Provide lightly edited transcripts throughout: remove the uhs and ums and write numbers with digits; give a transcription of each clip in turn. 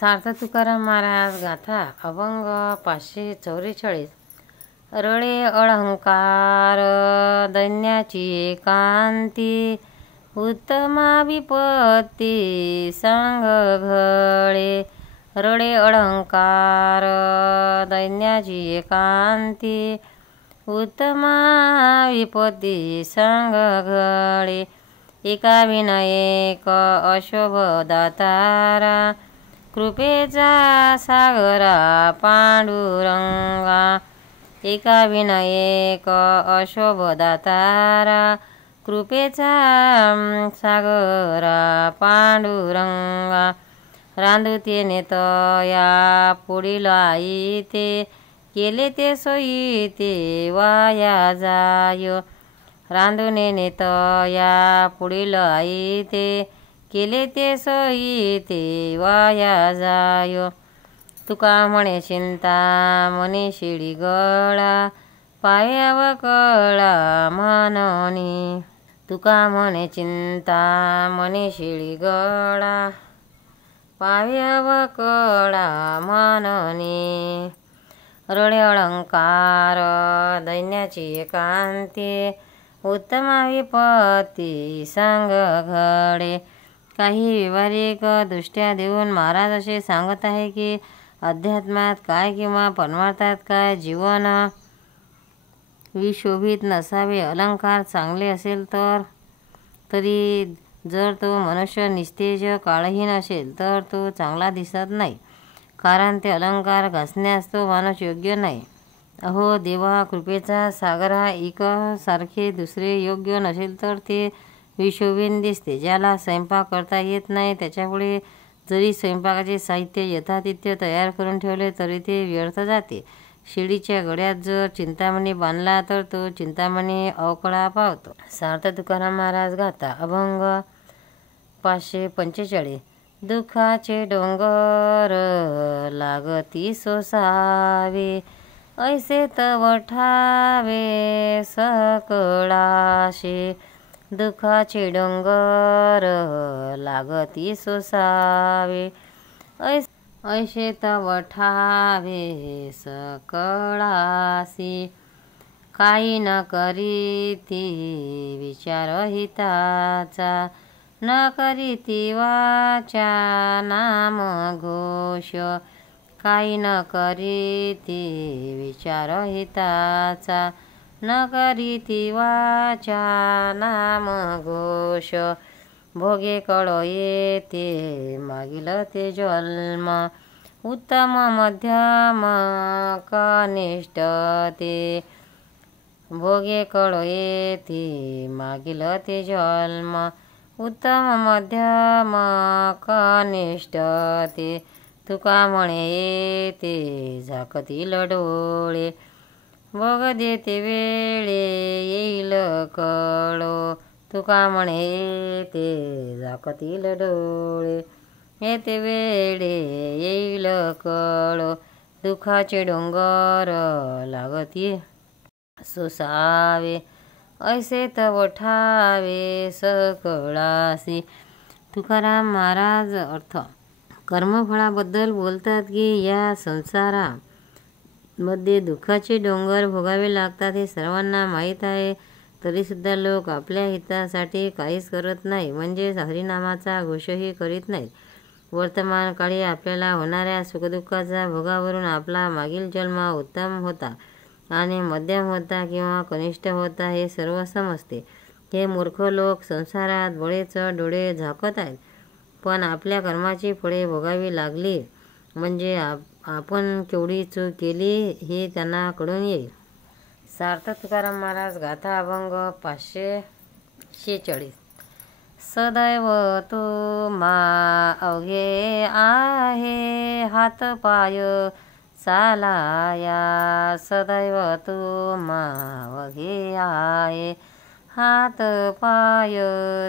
सार्थ तुकाराम महाराज गाथा अभंग 544। रळे अलंकार दैन्याची एकांती, उत्तमा विपत्ती सांग घळे। रळे अलंकार दैन्याची एकांती, उत्तमा विपत्ती सांग घळे। एका विनयेक अशोभ दातारा, कृपेचा सागरा पांडुरंगा। एका विनयेक अशोभ दातारा, कृपेचा सागरा पांडुरंगा। रांदुते नेतया पुढील आई ते, केले ते सोयी ते वाया जाय। रांधुने नेतया पुढील आई ते, केले ते सोयी ते वाया जाय। तुका म्हणे चिंता मनी शिडी गळा, पायाव कळा मननी। तुका म्हणे चिंता मनी शिडी गळा, पायाव कळा मननी। रळे अलंकार दैन्याची एकांती, उत्तमा विपत्ती सांग घळे। काही व्यावहारिक दृष्ट्या देऊन महाराज असे सांगत आहे की अध्यात्मात काय किंवा परमार्थात काय जीवन विशोभित नसावे। अलंकार चांगले असेल तरी जर तो मनुष्य निस्तेज काळहीन असेल तर तो चांगला दिसत नाही, कारण ते अलंकार घासण्यास तो माणूस योग्य नाही। अहो देवा, कृपेचा सागरा इक सारखे दुसरे योग्य नसेल तर ते विशोभीन दिसते। ज्याला स्वयंपाक करता येत नाही त्याच्यापुढे जरी स्वयंपाकाचे साहित्य यथातिथ्य तयार करून ठेवले तरी ते व्यर्थ जाते। शिडीच्या गळ्यात जर चिंतामणी बांधला तर तो चिंतामणी अवकळा पावतो। सार्थ तुकाराम महाराज गाथा अभंग 545। दुःखाचे डोंगर लागती सोसावे, ऐसे तव ठावे सकळाशी। दुःखाचे डोंगर लागती सोसावे, ऐसे तव ठावे सकळासी। काही न करीती विचार हिताचा, न करीती वाचा नाम घोष। काही न करीती विचार हिताचा, न करीती वाचा नाम घोष। भोगे कळो येते मागील ते जन्म, उत्तम मध्यम कनिष्ठ ते। भोगे कळो येते मागील ते जन्म, उत्तम मध्यम कनिष्ठ ते। तुका म्हणे येते झाकतील डोळे, भोग देते वेळे येईल कळो। तुका म्हणे येते झाकतील डोळे, येते वेळे येईल कळो। दुःखाचे डोंगर लागती सोसावे, ऐसे तव ठावे सकळासी। तुकाराम महाराज अर्थ कर्मफळाबद्दल बोलतात की या संसारामध्ये दुःखाचे डोंगर भोगावे लागतात हे सर्वांना माहीत आहे, तरीसुद्धा लोक आपल्या हितासाठी काहीच करत नाही, म्हणजे हरिनामाचा घोषही करीत नाहीत। वर्तमान काळी आपल्याला होणाऱ्या सुखदुःखाचा भोगावरून आपला मागील जन्म उत्तम होता आणि मध्यम होता किंवा कनिष्ठ होता हे सर्व समजते। हे मूर्ख लोक संसारात बळेच डोळे झाकत आहेत, पण आपल्या कर्माची फळे भोगावी लागली म्हणजे आपण केवढी चूक केली हे त्यांना कळून येईल। सार्थ तुकाराम महाराज गाथा अभंग 546। सदैव तुम्हा अवघे आहे हात पाय चालाया। सदैव तुम्हा अवघे आहे हात पाय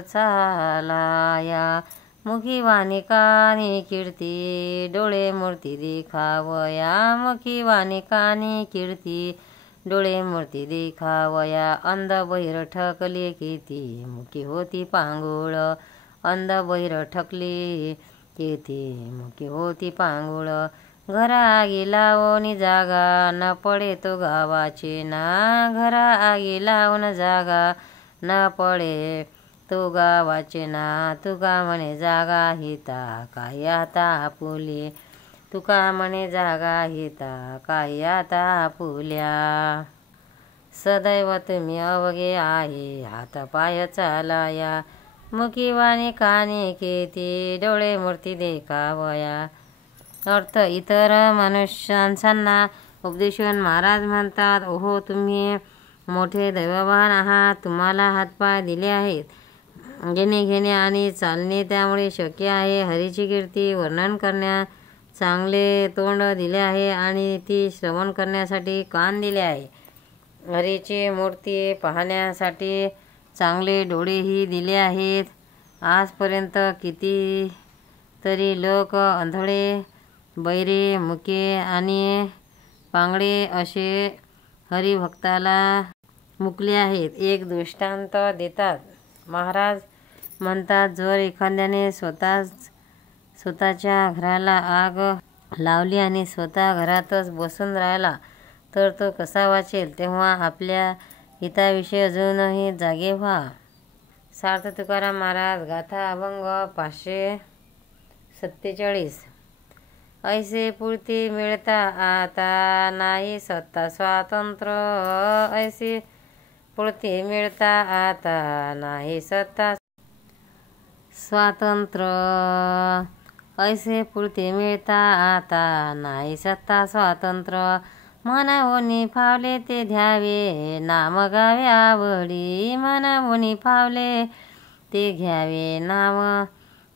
चालाया। मुखी वाणी कानी कीर्ती डोळे मूर्ती दिखावया। मुखी वाणी कानी कीर्ती डोळे मूर्ती दिखावया। अंध बहिर ठकली कीर्ती मुखी होती पांगुळ। अंध बहिर ठकली केती मुकी होती पांगुळ घरा लावून जागा न पडे तो गावाचे ना घरा आगी लावून जागा न पडे तो गावाचे ना तुका म्हणे जागा हिता काही आता आपुली तुका म्हणे जागा हिता काही आता आपुल्या सदैव तुम्ही अवघे आहे हात पाय चालाया मुखी वाणी काने केती डोळे मूर्ती देखावया अर्थ इतर मनुष्यांना उपदेशून महाराज म्हणतात, ओहो तुम्ही मोठे दैववान आहात, तुम्हाला हातपाय दिले आहेत, घेणे घेणे आणि चालणे त्यामुळे शक्य आहे, हरीची कीर्ती वर्णन करण्या चांगले तोंड दिले आहे आणि ती श्रवण करण्यासाठी कान दिले आहे, हरीची मूर्ती पाहण्यासाठी चांगले डोळेही दिले आहेत. आजपर्यंत किती तरी लोक आंधळे बैरे मुके आणि पांगळे असे हरिभक्ताला मुकले आहेत. एक दृष्टांत देतात. महाराज म्हणतात, जर एखाद्याने स्वतःच्या घराला आग लावली आणि स्वतः घरातच बसून राहिला तर तो कसा वाचेल. तेव्हा आपल्या हिताविषयी अजूनही जागे व्हा. सार्थ तुकाराम महाराज गाथा अभंग 547. ऐसे पुरती मिळता आता नाही सत्ता स्वातंत्र्य ऐसे पुरती मिळता आता नाही सत्ता स्वातंत्र्य ऐसे पुरती मिळता आता नाही सत्ता स्वातंत्र्य मनावूनी फावले ते ध्यावे नाम गावे आवडी मनावूनी फावले ते घ्यावे नाम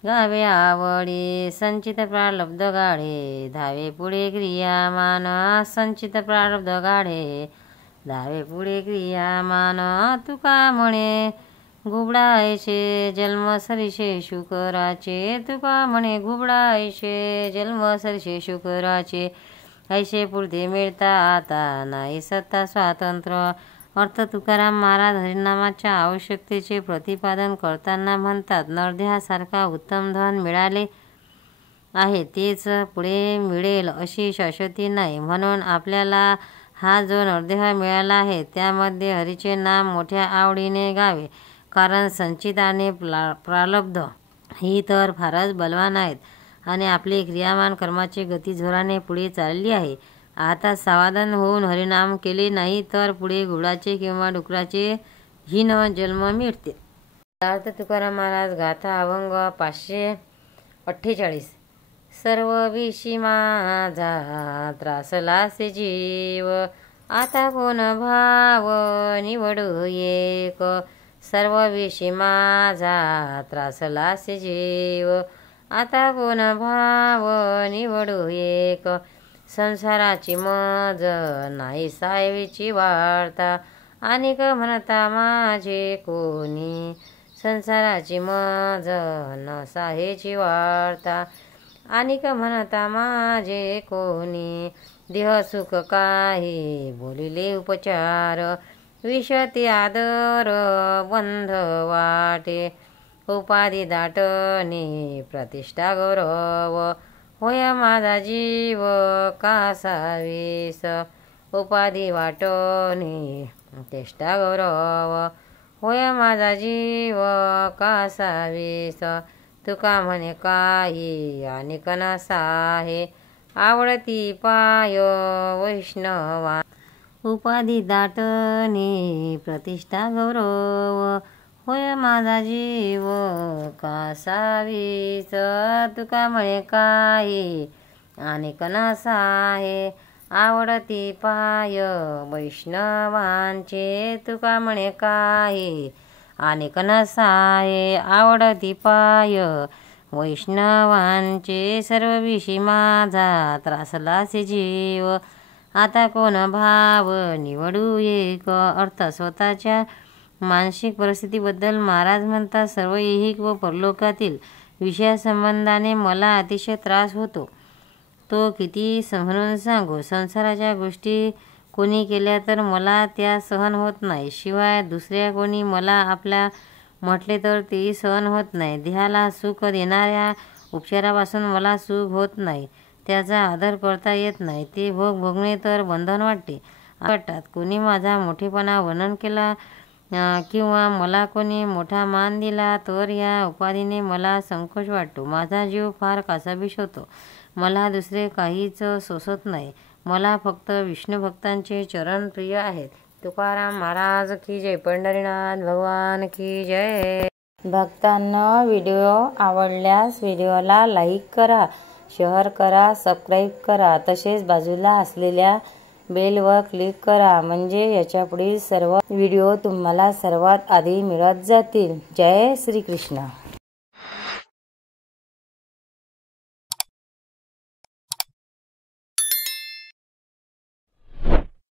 गावे आवडी संचित प्रारब्ध गाढे धावे पुढे क्रियामान संचित प्रारब्ध गाढे धावे पुढे क्रियामान तुका म्हणे घुबडा ऐशे जन्म सरिषे शुकराचे तुका म्हणे घुबडा ऐशे जन्म सरिषे शुकराचे ऐशे पुरते मिळता आता नाही सत्ता स्वातंत्र्य. अर्थ तुकाराम महाराज हरिनामाच्या आवश्यकतेचे प्रतिपादन करताना म्हणतात, नरदेहासारखा उत्तम धन मिळाले आहे तेच पुढे मिळेल अशी शाश्वती नाही, म्हणून आपल्याला हा जो नरदेह मिळाला आहे त्यामध्ये हरीचे नाम मोठ्या आवडीने गावे, कारण संचित आणि प्रारब्ध ही तर फारच बलवान आहेत आणि आपली क्रियामान कर्माची गती जोराने पुढे चालली आहे. आता सावधान होऊन हरिनाम केले नाही तर पुढे घोडाचे किंवा डुकराचे हीन जन्म मिळते. सार्थ तुकाराम महाराज गाथा अभंग 548. सर्व विषी माझा त्रासलासे जीव आता कोण भाव निवडू एक सर्व विषी माझा त्रासलासे जीव आता कोण भाव निवडू एक संसाराची मज नाही सायवीची वार्ता अनेक म्हणता माझे कोणी संसाराची मज न साहेची वार्ता अनेक म्हणता माझे कोणी देह सुख काही बोलिले उपचार विषती आदर बंध वाटे उपाधी दाटणे प्रतिष्ठा गौरव होय माझा जीव कासावीस उपाधी वाटणे प्रतिष्ठा गौरव होय माझा जीव कासावीस तुका म्हणे काही आणि कनसाहे आवडती पाय वैष्णवा उपाधी दाटणे प्रतिष्ठा गौरव होय माझा जीव कासावीस तुका म्हणे काही आणि कनसाहे आवडती पाय वैष्णवांचे तुका म्हणे काही आणि कनसाहे आवडती पाय वैष्णवांचे सर्व विषी माझा त्रासलासे जीव आता कोण भाव निवडू एक. अर्थ स्वतःच्या मानसिक परिस्थितीबद्दल महाराज म्हणतात, सर्व ऐहिक व परलोकातील विषयासंबंधाने मला अतिशय त्रास होतो. तो किती म्हणून सांगू. संसाराच्या गोष्टी कोणी केल्या तर मला त्या सहन होत नाही, शिवाय दुसऱ्या कोणी मला आपल्या म्हटले तर तेही सहन होत नाही. देहाला सुख देणाऱ्या उपचारापासून मला सुख होत नाही, त्याचा आदर करता येत नाही, ते भोग भोगणे तर बंधन वाटतात. कोणी माझा मोठेपणा वर्णन केला किंवा मला कोणी मोठा मान दिला तर या उपाधीने मला संकोच वाटतो. माझा जीव फार कासावीस होतो. मला दुसरे काहीच सोसत नाही. मला फक्त विष्णू भक्तांचे चरण प्रिय आहेत. तुकाराम महाराज की जय. पंढरीनाथ भगवान की जय. भक्तांनो, व्हिडिओ आवडल्यास व्हिडिओला लाईक करा, शेअर करा, सबस्क्राईब करा. तसेच बाजूला असलेल्या बेलवर क्लिक करा, म्हणजे याच्यापुढील सर्व व्हिडिओ तुम्हाला सर्वात आधी मिळत जातील. जय श्री कृष्ण.